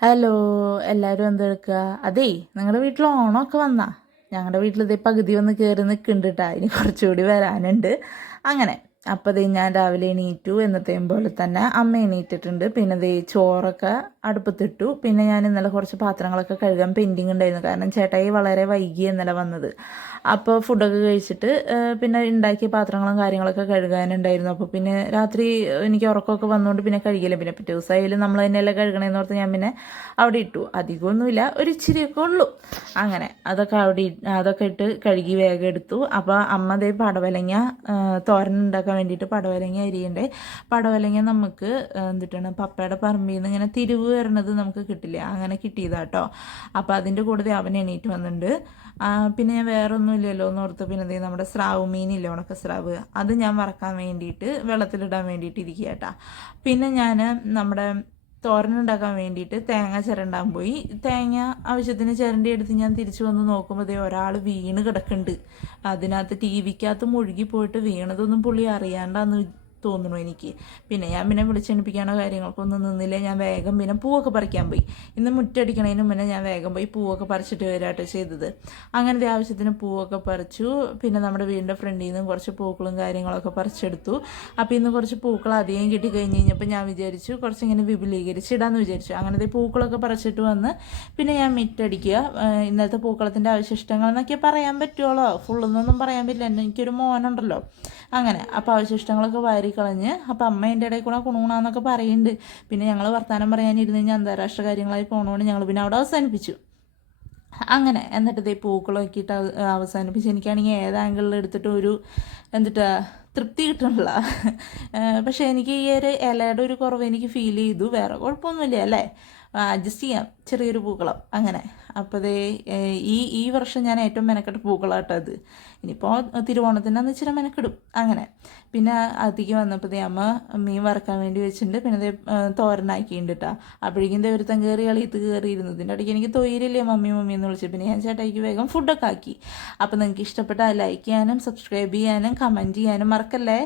Hello, എല്ലാവരും എന്തെടുക്കുക? അതേ, നിങ്ങളുടെ വീട്ടിൽ ഓണമൊക്കെ വന്നാ? ഞങ്ങളുടെ വീട്ടിൽ ഇതേ പകുതി വന്ന് കയറി നിൽക്കുന്നുണ്ട് കേട്ടോ. ഇനി കുറച്ചുകൂടി വരാനുണ്ട്. അങ്ങനെ അപ്പോൾ ദേ ഞാൻ രാവിലെ എണീറ്റു. എന്നത്തെയും പോലെ തന്നെ അമ്മ എണീറ്റിട്ടുണ്ട്. പിന്നെ ദേ ചോറൊക്കെ അടുപ്പത്തിട്ടു. പിന്നെ ഞാൻ ഇന്നലെ കുറച്ച് പാത്രങ്ങളൊക്കെ കഴുകാൻ പെൻഡിങ് ഉണ്ടായിരുന്നു. കാരണം ചേട്ടായി വളരെ വൈകി ഇന്നലെ വന്നത്. അപ്പോൾ ഫുഡൊക്കെ കഴിച്ചിട്ട് പിന്നെ ഉണ്ടാക്കിയ പാത്രങ്ങളും കാര്യങ്ങളൊക്കെ കഴുകാനുണ്ടായിരുന്നു. അപ്പോൾ പിന്നെ രാത്രി എനിക്ക് ഉറക്കമൊക്കെ വന്നുകൊണ്ട് പിന്നെ കഴുകിയില്ല. പിന്നെ പിറ്റേ ദിവസമായാലും നമ്മൾ തന്നെയല്ലേ കഴുകണമെന്ന് ഓർത്ത് ഞാൻ പിന്നെ അവിടെ ഇട്ടു. അധികമൊന്നുമില്ല, ഒരു ഇച്ചിരിയൊക്കെ ഉള്ളൂ. അങ്ങനെ അതൊക്കെ ഇട്ട് കഴുകി വേഗം എടുത്തു. അപ്പോൾ അമ്മ ദേ പടവലങ്ങ തോരൻ ഉണ്ടാക്കാൻ വേണ്ടിയിട്ട് പടവലങ്ങ അരിയണ്ടേ. പടവലങ്ങ നമുക്ക് എന്തിട്ടാണ് പപ്പയുടെ പറമ്പിൽ നിന്ന് ഇങ്ങനെ തിരിവ് വരണത് നമുക്ക് കിട്ടില്ല, അങ്ങനെ കിട്ടിയതാട്ടോ. അപ്പോൾ അതിൻ്റെ കൂടെ അവൻ എണീറ്റ് വന്നിട്ടുണ്ട്. പിന്നെ ഞാൻ വേറെ ഒന്നുമില്ലല്ലോ എന്ന് ഓർത്ത് പിന്നെ ദേ നമ്മുടെ സ്രാവ് മീനില്ലേ, ഉണക്ക സ്രാവ്, അത് ഞാൻ വറക്കാൻ വേണ്ടിയിട്ട് വെള്ളത്തിലിടാൻ വേണ്ടിയിട്ട് ഇരിക്കുക കേട്ടോ. പിന്നെ ഞാൻ നമ്മുടെ തോരനുണ്ടാക്കാൻ വേണ്ടിയിട്ട് തേങ്ങ ചിരണ്ടാൻ പോയി. തേങ്ങ ആവശ്യത്തിന് ചിരണ്ടി എടുത്ത് ഞാൻ തിരിച്ചു വന്ന് നോക്കുമ്പോൾ ദേ ഒരാൾ വീണ് കിടക്കുന്നുണ്ട്. അതിനകത്ത് ടി വിക്കകത്ത് മുഴുകി പോയിട്ട് വീണതൊന്നും പുള്ളി അറിയാണ്ടാന്ന് തോന്നുന്നു എനിക്ക്. പിന്നെ ഞാൻ വിളിച്ചെണിപ്പിക്കാനോ കാര്യങ്ങൾക്കൊന്നും നിന്നില്ല. ഞാൻ വേഗം പിന്നെ പൂവൊക്കെ പറിക്കാൻ പോയി. ഇന്ന് മുറ്റടിക്കണതിന് മുന്നേ ഞാൻ വേഗം പോയി പൂവൊക്കെ പറിച്ചിട്ട് വരാട്ടോ ചെയ്തത്. അങ്ങനത്തെ ആവശ്യത്തിന് പൂവൊക്കെ പറിച്ചു. പിന്നെ നമ്മുടെ വീടിൻ്റെ ഫ്രണ്ടിൽ നിന്നും കുറച്ച് പൂക്കളും കാര്യങ്ങളൊക്കെ പറിച്ചെടുത്തു. അപ്പോൾ ഇന്ന് കുറച്ച് പൂക്കൾ അധികം കിട്ടി കഴിഞ്ഞ് കഴിഞ്ഞപ്പോൾ ഞാൻ വിചാരിച്ചു കുറച്ചിങ്ങനെ വിപുലീകരിച്ചിടാമെന്ന് വിചാരിച്ചു. അങ്ങനത്തെ പൂക്കളൊക്കെ പറിച്ചിട്ട് വന്ന് പിന്നെ ഞാൻ മിറ്റടിക്കുക. ഇന്നത്തെ പൂക്കളത്തിൻ്റെ അവശിഷ്ടങ്ങൾ എന്നൊക്കെ പറയാൻ പറ്റുമല്ലോ, ഫുള്ളൊന്നും പറയാൻ പറ്റില്ല. എനിക്കൊരു മോനുണ്ടല്ലോ. അങ്ങനെ അപ്പോൾ അവശിഷ്ടങ്ങളൊക്കെ കളഞ്ഞ്. അപ്പോൾ അമ്മ എൻ്റെ ഇടയിൽ കൂടെ കുണുകുണാന്നൊക്കെ പറയുന്നുണ്ട്. പിന്നെ ഞങ്ങൾ വർത്തമാനം പറയാനിരുന്ന് കഴിഞ്ഞാൽ അന്താരാഷ്ട്ര കാര്യങ്ങളായി പോകണോണ്ട് ഞങ്ങൾ പിന്നെ അവിടെ അവസാനിപ്പിച്ചു. അങ്ങനെ എന്നിട്ട് ഇതേ പൂക്കളൊക്കെയിട്ട് അവസാനിപ്പിച്ച്. എനിക്കാണെങ്കിൽ ഏത് ആംഗിളിൽ എടുത്തിട്ട് ഒരു തൃപ്തി കിട്ടണില്ല. പക്ഷേ എനിക്ക് ഈ ഒരു ഇലയുടെ ഒരു കുറവ് എനിക്ക് ഫീൽ ചെയ്തു. വേറെ കുഴപ്പമൊന്നുമില്ല അല്ലേ, അഡ്ജസ്റ്റ് ചെയ്യാം, ചെറിയൊരു പൂക്കളം അങ്ങനെ. അപ്പോൾ ദേ ഈ വർഷം ഞാൻ ഏറ്റവും മെനക്കെട്ട പൂക്കളാട്ടോ അത്. ഇനിയിപ്പോൾ തിരുവോണത്തിൻ്റെ അന്ന് ഇച്ചിരി മെനക്കെടും അങ്ങനെ. പിന്നെ അതിലേക്ക് വന്നപ്പോൾ ദേ അമ്മ മീൻ വറക്കാൻ വേണ്ടി വെച്ചിട്ടുണ്ട്. പിന്നെ ദേ തോരനാക്കിയിട്ടുണ്ട് കേട്ടോ. അപ്പോഴേക്കും ദേ ഒരുത്തൻ കയറി കളിയത്ത് കയറിയിരുന്നു. ഇതിൻ്റെ ഇടയ്ക്ക് എനിക്ക് തൊയിലില്ലേ മമ്മി എന്ന് വിളിച്ചു. പിന്നെ ഞാൻ ചേട്ടായിക്ക് വേഗം ഫുഡൊക്കെ ആക്കി. അപ്പോൾ നിങ്ങൾക്ക് ഇഷ്ടപ്പെട്ടാൽ ലൈക്ക് ചെയ്യാനും സബ്സ്ക്രൈബ് ചെയ്യാനും കമൻറ്റ് ചെയ്യാനും മറക്കല്ലേ.